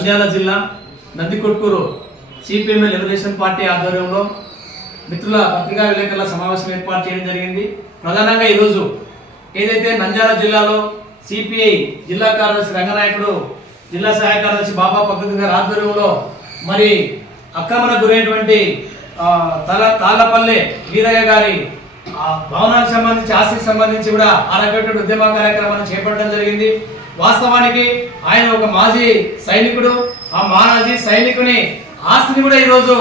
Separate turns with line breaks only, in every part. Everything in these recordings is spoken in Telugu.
నంద్యాల జిల్లా నందికొట్కూరు సిపిఎంఎల్ లిబరేషన్ పార్టీ ఆధ్వర్యంలో మిత్రుల పత్రికా విలేకరుల సమావేశం ఏర్పాటు చేయడం జరిగింది. ప్రధానంగా ఈరోజు ఏదైతే నంద్యాల జిల్లాలో సిపిఐ జిల్లా కార్యదర్శి రంగనాయకుడు జిల్లా సహాయ కార్యదర్శి బాబా పద్ధతి గారి ఆధ్వర్యంలో మరి అక్రమణ గురైనటువంటి తల తాళ్ళపల్లె వీరయ్య గారి భవనానికి సంబంధించి ఆస్తికి సంబంధించి కూడా ఆ ఉద్యమ కార్యక్రమాన్ని చేపట్టడం జరిగింది. వాస్తవానికి ఆయన ఒక మాజీ సైనికుడు. ఆ మాజీ సైనికుని ఆస్తిని కూడా ఈరోజు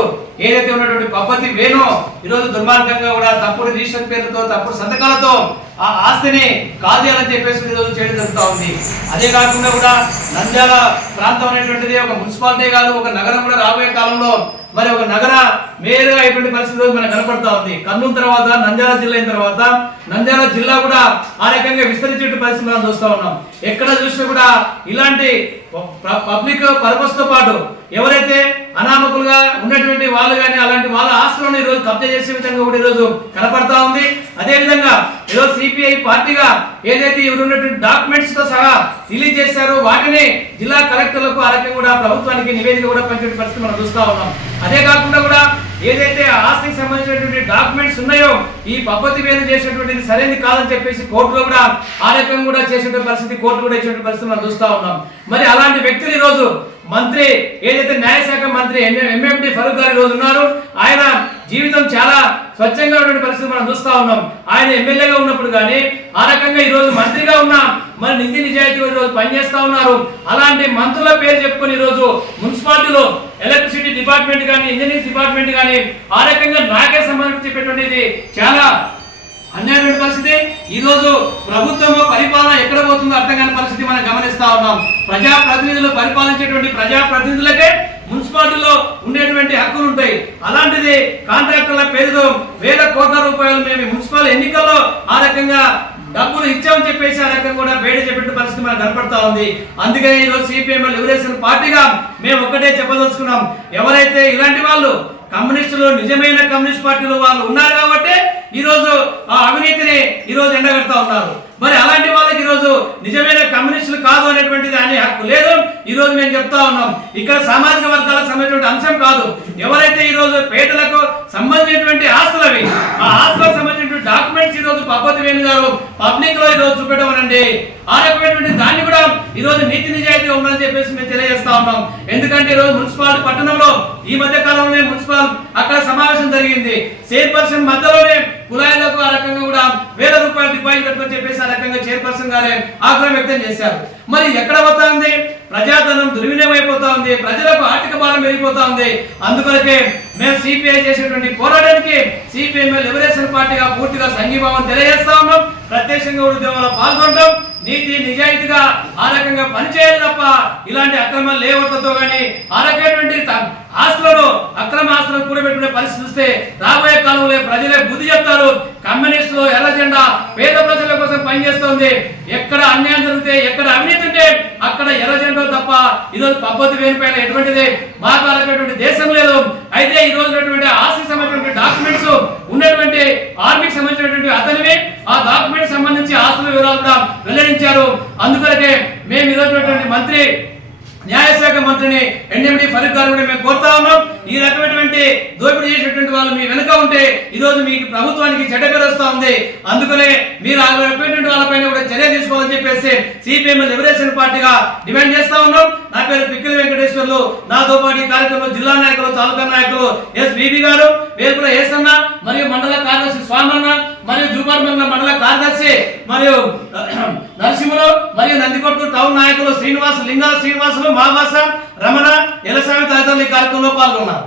ఏదైతే ఉన్నటువంటి పద్ధతి వేనో ఈరోజు దుర్మార్గంగా కూడా తప్పుడు రిజిస్టర్ పేరుతో తప్పుడు సంతకాలతో ఆ ఆస్తిని కాజేయాలని చెప్పేసి ఈరోజు చేయడం జరుగుతూ ఉంది. అదే కాకుండా కూడా నంద్యాల ప్రాంతం అనేటువంటిది ఒక మున్సిపాలిటీ కాదు ఒక నగరం కూడా రాబోయే కాలంలో మరి ఒక నగర మేయర్గా అయినటువంటి పరిస్థితి మనకు కనపడతా ఉంది. కర్నూలు తర్వాత నంద్యాల జిల్లా అయిన తర్వాత నంద్యాల జిల్లా కూడా ఆ రకంగా విస్తరించే పరిస్థితి మనం చూస్తూ ఉన్నాం. ఎక్కడ చూసినా కూడా ఇలాంటి ప- పబ్లిక్ పర్పస్తో పాటు ఎవరైతే అనామకులుగా ఉన్నటువంటి వాళ్ళు కానీ అలాంటి వాళ్ళ ఆస్తులను ఈరోజు కబ్జా చేసే విధంగా కూడా ఈరోజు కనపడతా ఉంది. అదేవిధంగా ఈరోజు సిపిఐ పార్టీగా ఏదైతే ఇవి ఉన్నటువంటి డాక్యుమెంట్స్తో సహా రిలీజ్ చేశారో వాటిని జిల్లా కలెక్టర్లకు ఆ కూడా ప్రభుత్వానికి నివేదిక కూడా పంచే పరిస్థితి మనం చూస్తూ ఉన్నాం. అదే కాకుండా కూడా ఏదైతే ఆస్తికి సంబంధించినటువంటి డాక్యుమెంట్స్ ఉన్నాయో ఈ పద్ధతి మీద చేసినటువంటిది సరైనది కాదని చెప్పేసి కోర్టులో కూడా ఆ రకంగా కూడా చేసేటువంటి పరిస్థితి కోర్టు కూడా ఇచ్చేటువంటి పరిస్థితి మనం చూస్తూ ఉన్నాం. మరి అలాంటి వ్యక్తులు ఈ రోజు మంత్రి ఏదైతే న్యాయశాఖ మంత్రి ఎంఎండి ఫరూక్ గారు ఈరోజు రోజు ఉన్నారు ఆయన జీవితం చాలా స్వచ్ఛంగా ఉన్నటువంటి పరిస్థితి మనం చూస్తా ఉన్నాం. ఆయన ఎమ్మెల్యేగా ఉన్నప్పుడు కానీ ఆ రకంగా ఈ రోజు మంత్రిగా ఉన్న మరి నిధి నిజాయితీ ఈ రోజు పనిచేస్తా ఉన్నారు. అలాంటి మంత్రుల పేరు చెప్పుకొని ఈ రోజు మున్సిపాలిటీలో ఎలక్ట్రిసిటీ డిపార్ట్మెంట్ కానీ ఇంజనీరింగ్ డిపార్ట్మెంట్ కానీ ఆ రకంగా నాకే సంబంధించేటువంటిది చాలా అన్యాయమైన పరిస్థితి. ఈ రోజు ప్రభుత్వము పరిపాలన ఎక్కడ పోతుందో అర్థం కాని పరిస్థితి మనం గమనిస్తా ఉన్నాం. ప్రజా ప్రతినిధులు పరిపాలించేటువంటి ప్రజా ప్రతినిధులకే మున్సిపాలిటీలో ఉండేటువంటి కాంట్రాక్టర్ల పేరుతో వేల కోట్ల రూపాయలు మేము మున్సిపల్ ఎన్నికల్లో ఆ రకంగా డబ్బులు ఇచ్చామని చెప్పేసి ఆ రకంగా కూడా బయట చెప్పిన పరిస్థితి మనకు కనపడతా ఉంది. అందుకని ఈరోజు సిపిఎం లిబరేషన్ పార్టీగా మేము ఒక్కటే చెప్పదలుచుకున్నాం. ఎవరైతే ఇలాంటి వాళ్ళు కమ్యూనిస్టులు నిజమైన కమ్యూనిస్ట్ పార్టీలో వాళ్ళు ఉన్నారు కాబట్టి ఈరోజు ఆ అవినీతిని ఈ రోజు ఎండగడతా ఉన్నారు. మరి అలాంటి వాళ్ళకి ఈ రోజు నిజమైన కమ్యూనిస్టులు కాదు అనేటువంటిది అని ఈరోజు మేము చెప్తా ఉన్నాం. ఇక్కడ సామాజిక వర్గాలకు సంబంధించిన అంశం కాదు. ఎవరైతే ఈ రోజు పేదలకు సంబంధించినటువంటి ఆస్తులు అవి ఆ ఆస్తులకు సంబంధించిన డాక్యుమెంట్స్ ఈ రోజు వేణు గారు పబ్లిక్లో ఈ రోజు చూపెట్టడం అనండి ఆ రకమైనటువంటి దాన్ని కూడా ఈరోజు నీతి నిజాయితీ ఉందని చెప్పేసి మేము తెలియజేస్తా ఉన్నాం. ఎందుకంటే ఈ రోజు మున్సిపాలిటీ పట్టణంలో ఈ మధ్య కాలంలోనే మున్సిపల్ అక్కడ సమావేశం జరిగింది. చైర్పర్సన్ మధ్యలోనే కులాయిలకు ఆ రకంగా కూడా వేల రూపాయలు డిపాజిట్ కట్టుకొని చెప్పేసి ఆ రకంగా చైర్పర్సన్ గారే ఆగ్రహం వ్యక్తం చేశారు. మరి ఎక్కడ పోతా ఉంది? ప్రజాధనం దుర్వినియోగం అయిపోతా ఉంది ప్రజలకు ఆర్థిక భారం పెరిగిపోతా ఉంది అందుకొరకే మేము సిపిఐ చేసినటువంటి పోరాటానికి సిపిఎం లిబరేషన్ పార్టీగా పూర్తిగా సంఘీభావం తెలియజేస్తా ఉన్నాం. ప్రత్యక్షంగా ఉద్యమంలో పాల్గొంటాం. నీతి నిజాయితీగా ఆ రకంగా పనిచేయాలి తప్ప ఇలాంటి అక్రమ లేఅవుట్లతో కానీ ఆ రకమైనటువంటి ఆస్తులను అక్రమ ఆస్తులను కూడబెట్టుకునే పరిస్థితి వస్తే రాబోయే కాలంలో ప్రజలే బుద్ధి చెప్తారు. కమ్యూనిస్టులు ఎర్ర జెండా పేద ప్రజల కోసం పనిచేస్తోంది. ఎక్కడ అన్యాయం జరిగితే ఎక్కడ అవినీతి ఉంటే అక్కడ ఎర్ర జెండా తప్ప ఈరోజు పద్ధతి వేరుపైన ఎటువంటిది మాకు దేశం లేదు. అయితే ఈ రోజు ఆస్తికి సంబంధించినటువంటి డాక్యుమెంట్స్ ఉన్నటువంటి ఆర్మీకి సంబంధించినటువంటి అతనివి ఆ డాక్యుమెంట్ సంబంధించి ఆస్తుల వివరాలు కూడా వెల్లడించారు. అందుకనే మేము ఈరోజు మంత్రి మంత్రిని ఎన్ఎండి ఫరూక్ గారు కూడా మేము కోరుతా ఉన్నాం. ఈ రకమైనటువంటి దోపిడీ చేసేటువంటి వాళ్ళు మీ వెనుక ఉంటే ఈరోజు మీ మీకు ప్రభుత్వానికి చెడ్డ పేరుస్తా ఉంది. అందుకనే మీరు ఆ రకమైనటువంటి వాళ్ళపైన కూడా చర్య తీసుకోవాలని చెప్పేసి సిపిఎం లిబరేషన్ పార్టీగా డిమాండ్ చేస్తా ఉన్నాం. నా పేరు పిక్కిలి వెంకటేశ్వర్లు. నాతో పాటు ఈ కార్యక్రమంలో జిల్లా నాయకులు తాలూకా నాయకులు ఎస్ బీబీ గారు వేపుల ఏసన్న మరియు మండల కార్యదర్శి స్వామన్న మరియు జూపాడు మండల కార్యదర్శి మరియు మరియు నందికొట్టు టౌన్ నాయకులు శ్రీనివాస్ లింగాల శ్రీనివాసులు మాబాస రమణ ఎలసామి తదితరులు ఈ కార్యక్రమంలో పాల్గొన్నారు.